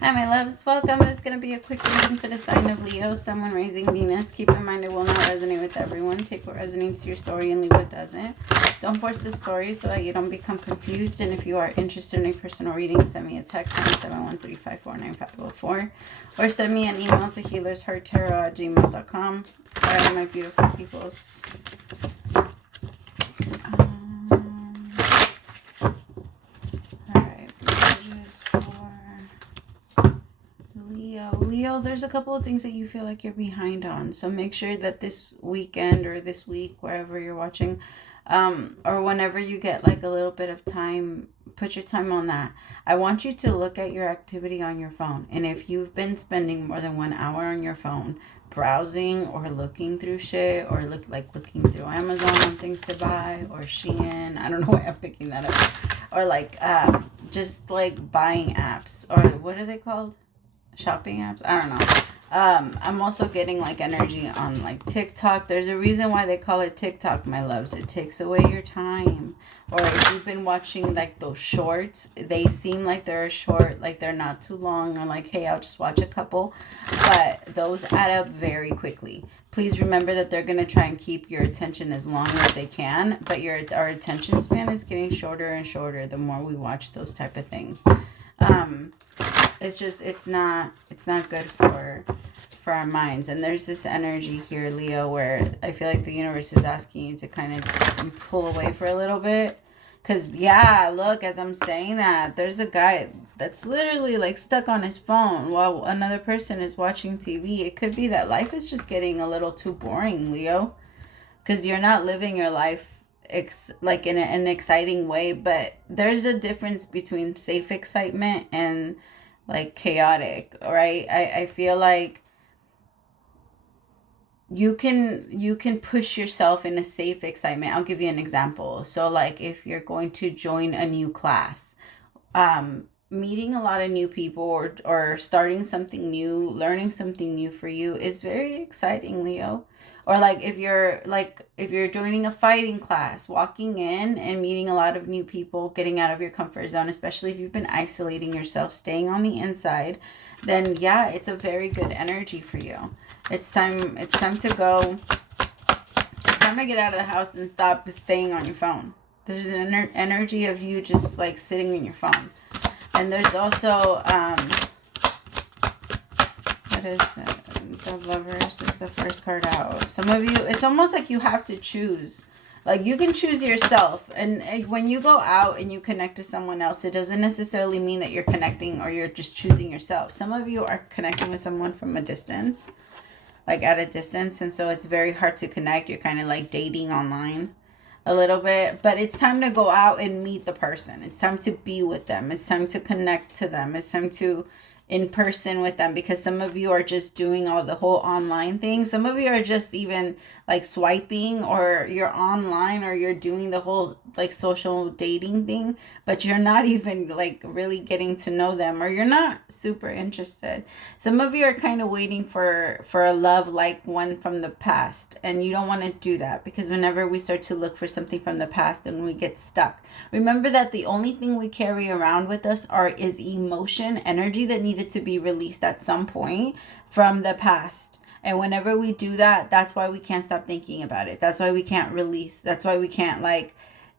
Hi, my loves. Welcome. This is going to be a quick reading for the sign of Leo, someone raising Venus. Keep in mind it will not resonate with everyone. Take what resonates to your story and leave what doesn't. Don't force the story so that you don't become confused. And if you are interested in a personal reading, send me a text on 713-549-504 or send me an email to HealersHeartTarot@gmail.com. All right, my beautiful peoples. Leo, there's a couple of things that you feel like you're behind on. So make sure that this weekend or this week, wherever you're watching, or whenever you get like a little bit of time, put your time on that. I want you to look at your activity on your phone. And if you've been spending more than 1 hour on your phone, browsing or looking through shit or looking through Amazon on things to buy or Shein, I don't know why I'm picking that up, or like just like buying apps, or what are they called? Shopping apps? I don't know. I'm also getting like energy on like TikTok. There's a reason why they call it TikTok, my loves. It takes away your time. Or if you've been watching like those shorts, they seem like they're a short, like they're not too long, or like, hey, I'll just watch a couple. But those add up very quickly. Please remember that they're going to try and keep your attention as long as they can, but our attention span is getting shorter and shorter the more we watch those type of things. It's not good for our minds. And there's this energy here, Leo, where I feel like the universe is asking you to kind of pull away for a little bit. Because, yeah, look, as I'm saying that, there's a guy that's literally like stuck on his phone while another person is watching TV. It could be that life is just getting a little too boring, Leo, because you're not living your life like in an exciting way. But there's a difference between safe excitement and like chaotic, right? I feel like you can push yourself in a safe excitement. I'll give you an example. So like if you're going to join a new class, meeting a lot of new people, or starting something new, learning something new for you is very exciting, Leo. Or like if you're joining a fighting class, walking in and meeting a lot of new people, getting out of your comfort zone, especially if you've been isolating yourself, staying on the inside, then yeah, it's a very good energy for you. It's time to go. It's time to get out of the house and stop staying on your phone. There's an energy of you just like sitting in your phone. And there's also what is it? The Lovers is the first card out. Some of you, it's almost like you have to choose. Like you can choose yourself. And when you go out and you connect to someone else, it doesn't necessarily mean that you're connecting or you're just choosing yourself. Some of you are connecting with someone from a distance, like at a distance. And so it's very hard to connect. You're kind of like dating online a little bit. But it's time to go out and meet the person. It's time to be with them. It's time to connect to them. It's time to in person with them, because some of you are just doing all the whole online thing. Some of you are just even like swiping, or you're online, or you're doing the whole like social dating thing, but you're not even like really getting to know them, or you're not super interested. Some of you are kind of waiting for a love like one from the past, and you don't want to do that, because whenever we start to look for something from the past, then we get stuck. Remember that the only thing we carry around with us is emotion, energy that needed to be released at some point from the past. And whenever we do that, that's why we can't stop thinking about it. That's why we can't release. That's why we can't, like,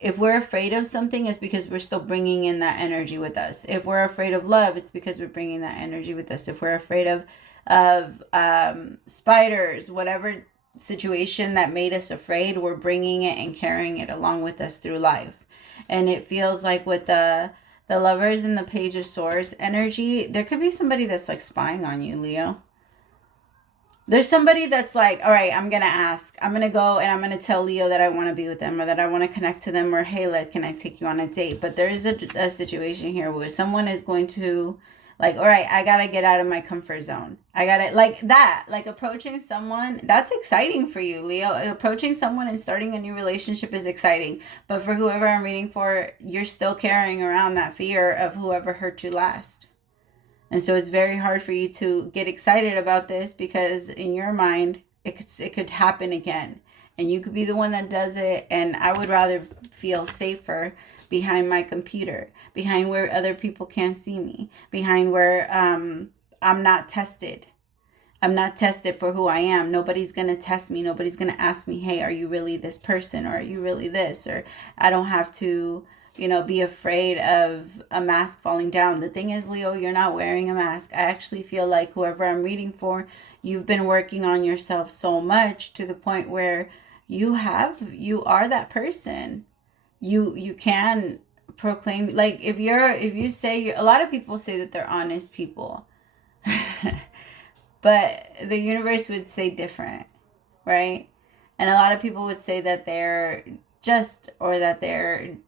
if we're afraid of something, it's because we're still bringing in that energy with us. If we're afraid of love, it's because we're bringing that energy with us. If we're afraid of spiders, whatever situation that made us afraid, we're bringing it and carrying it along with us through life. And it feels like with the Lovers and the Page of Swords energy, there could be somebody that's like spying on you, Leo. There's somebody that's like, all right, I'm going to ask. I'm going to go and I'm going to tell Leo that I want to be with them, or that I want to connect to them, or hey, can I take you on a date? But there is a situation here where someone is going to like, all right, I got to get out of my comfort zone. I got to like that, like approaching someone. That's exciting for you, Leo. Approaching someone and starting a new relationship is exciting. But for whoever I'm reading for, you're still carrying around that fear of whoever hurt you last. And so it's very hard for you to get excited about this, because in your mind, it could happen again. And you could be the one that does it. And I would rather feel safer behind my computer, behind where other people can't see me, behind where I'm not tested. I'm not tested for who I am. Nobody's going to test me. Nobody's going to ask me, hey, are you really this person? Or are you really this? Or I don't have to, be afraid of a mask falling down. The thing is, Leo, you're not wearing a mask. I actually feel like whoever I'm reading for, you've been working on yourself so much to the point where you are that person. You can proclaim, like, if you say, a lot of people say that they're honest people. But the universe would say different, right? And a lot of people would say that they're just, or that they're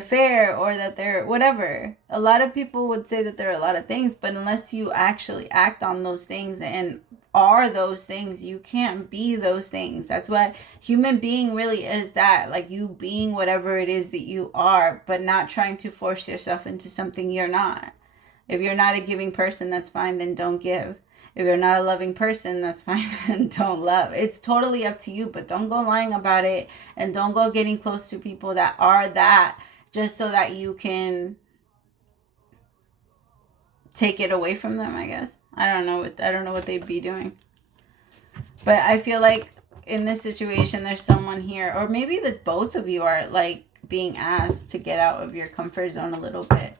fair, or that they're whatever. A lot of people would say that there are a lot of things, but unless you actually act on those things and are those things, you can't be those things. That's what human being really is, that, like, you being whatever it is that you are, but not trying to force yourself into something you're not. If you're not a giving person, that's fine, then don't give. If you're not a loving person, that's fine, then don't love. It's totally up to you, but don't go lying about it, and don't go getting close to people that are that just so that you can take it away from them, I guess. I don't know what they'd be doing. But I feel like in this situation, there's someone here, or maybe that both of you are, like, being asked to get out of your comfort zone a little bit.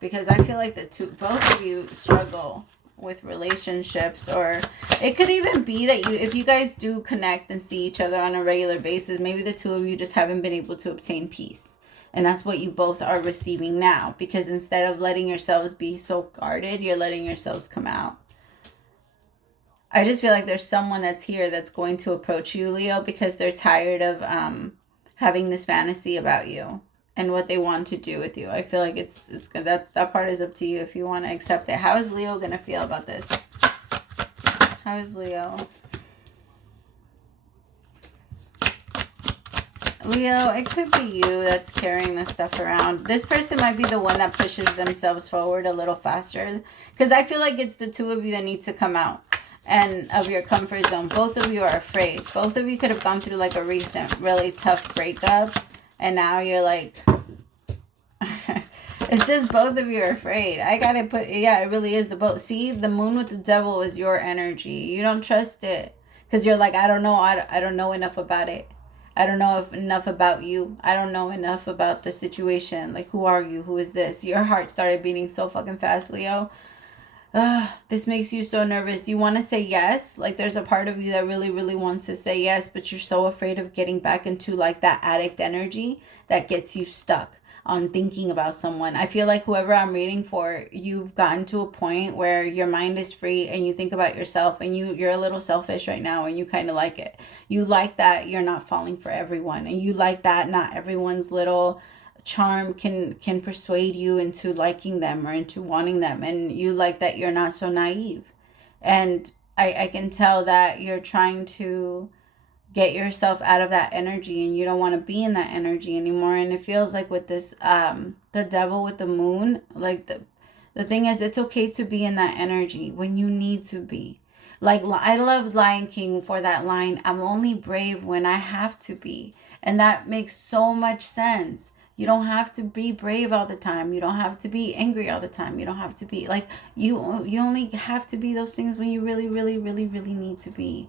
Because I feel like both of you struggle with relationships, or it could even be that if you guys do connect and see each other on a regular basis, maybe the two of you just haven't been able to obtain peace. And that's what you both are receiving now. Because instead of letting yourselves be so guarded, you're letting yourselves come out. I just feel like there's someone that's here that's going to approach you, Leo, because they're tired of having this fantasy about you and what they want to do with you. I feel like it's good. That part is up to you if you want to accept it. How is Leo going to feel about this? How is Leo? Leo, it could be you that's carrying this stuff around. This person might be the one that pushes themselves forward a little faster. Because I feel like it's the two of you that need to come out and of your comfort zone. Both of you are afraid. Both of you could have gone through, like, a recent really tough breakup. And now you're like, it's just both of you are afraid. I gotta put, yeah, it really is the both. See, the moon with the devil is your energy. You don't trust it. Because you're like, I don't know. I don't know enough about it. I don't know enough about you. I don't know enough about the situation. Like, who are you? Who is this? Your heart started beating so fucking fast, Leo. This makes you so nervous. You want to say yes. Like, there's a part of you that really, really wants to say yes, but you're so afraid of getting back into, like, that addict energy that gets you stuck on thinking about someone. I feel like whoever I'm reading for, you've gotten to a point where your mind is free and you think about yourself, and you're a little selfish right now, and you kind of like it. You like that you're not falling for everyone, and you like that not everyone's little charm can persuade you into liking them or into wanting them, and you like that you're not so naive. And I can tell that you're trying to get yourself out of that energy, and you don't want to be in that energy anymore. And it feels like with this the devil with the moon, like, the thing is, it's okay to be in that energy when you need to be. Like, I love Lion King for that line, I'm only brave when I have to be. And that makes so much sense. You don't have to be brave all the time. You don't have to be angry all the time. You don't have to be, like, you only have to be those things when you really, really, really, really need to be.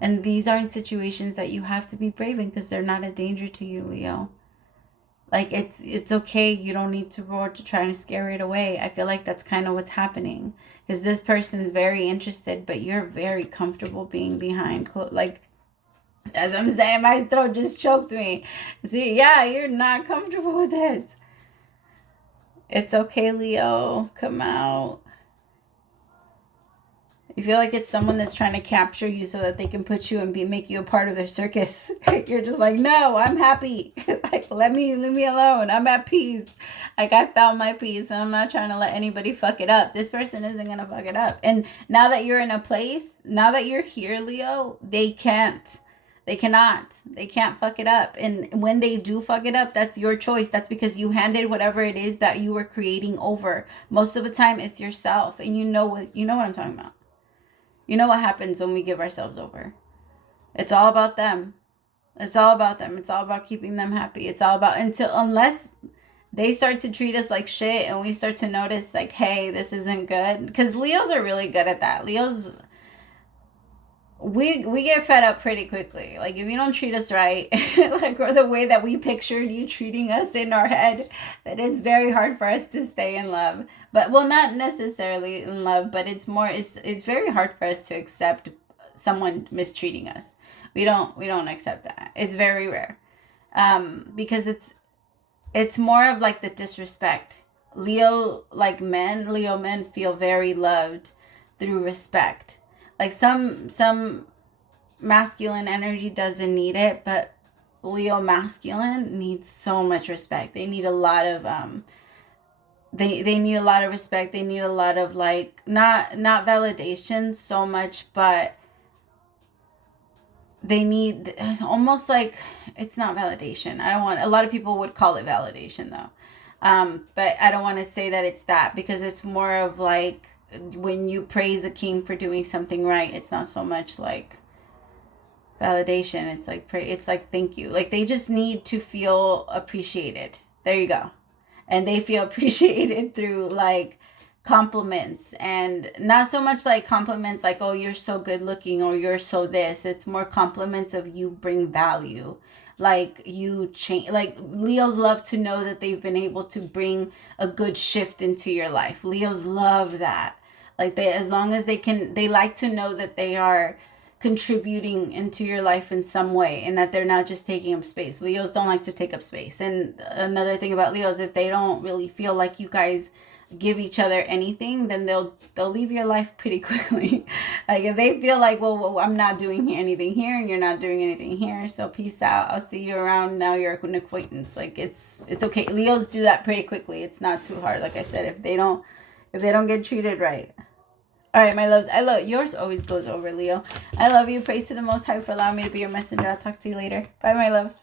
And these aren't situations that you have to be brave in, because they're not a danger to you, Leo. Like, it's okay. You don't need to roar to try to scare it away. I feel like that's kind of what's happening. Because this person is very interested, but you're very comfortable being behind, like, as I'm saying, my throat just choked me. See, yeah, you're not comfortable with it. It's okay, Leo. Come out. You feel like it's someone that's trying to capture you so that they can put you and make you a part of their circus. You're just like, no, I'm happy. Like, let me alone. I'm at peace. Like, I found my peace, and I'm not trying to let anybody fuck it up. This person isn't going to fuck it up. And now that you're in a place, now that you're here, Leo, they can't. They cannot. They can't fuck it up. And when they do fuck it up, that's your choice. That's because you handed whatever it is that you were creating over. Most of the time, it's yourself. And you know what I'm talking about. You know what happens when we give ourselves over. It's all about them. It's all about them. It's all about keeping them happy. It's all about, unless they start to treat us like shit and we start to notice like, hey, this isn't good. Because Leos are really good at that. Leos, we get fed up pretty quickly. Like, if you don't treat us right, like, or the way that we pictured you treating us in our head, that it's very hard for us to stay in love. But, well, not necessarily in love, but it's very hard for us to accept someone mistreating us. We don't accept that. It's very rare. Because it's more of like the disrespect. Leo men feel very loved through respect. Like, some masculine energy doesn't need it, but Leo masculine needs so much respect. They need a lot of they need a lot of respect. They need a lot of, like, not validation so much, but they need almost like, it's not validation. A lot of people would call it validation though. But I don't want to say that it's that, because it's more of like, when you praise a king for doing something right, it's not so much like validation. It's like thank you. Like, they just need to feel appreciated. There you go. And they feel appreciated through, like, compliments, and not so much like compliments like, oh, you're so good looking, or you're so this. It's more compliments of, you bring value. Like, you change. Like, Leos love to know that they've been able to bring a good shift into your life. Leos love that. Like, as long as they can, they like to know that they are contributing into your life in some way, and that they're not just taking up space. Leos don't like to take up space. And another thing about Leos, if they don't really feel like you guys give each other anything, then they'll leave your life pretty quickly. Like, if they feel like, well, I'm not doing anything here, and you're not doing anything here, so peace out, I'll see you around, now you're an acquaintance. Like, it's okay. Leos do that pretty quickly. It's not too hard. Like I said, if they don't get treated right. All right, my loves, I love yours. Always goes over, Leo. I love you. Praise to the Most High for allowing me to be your messenger. I'll talk to you later. Bye, my loves.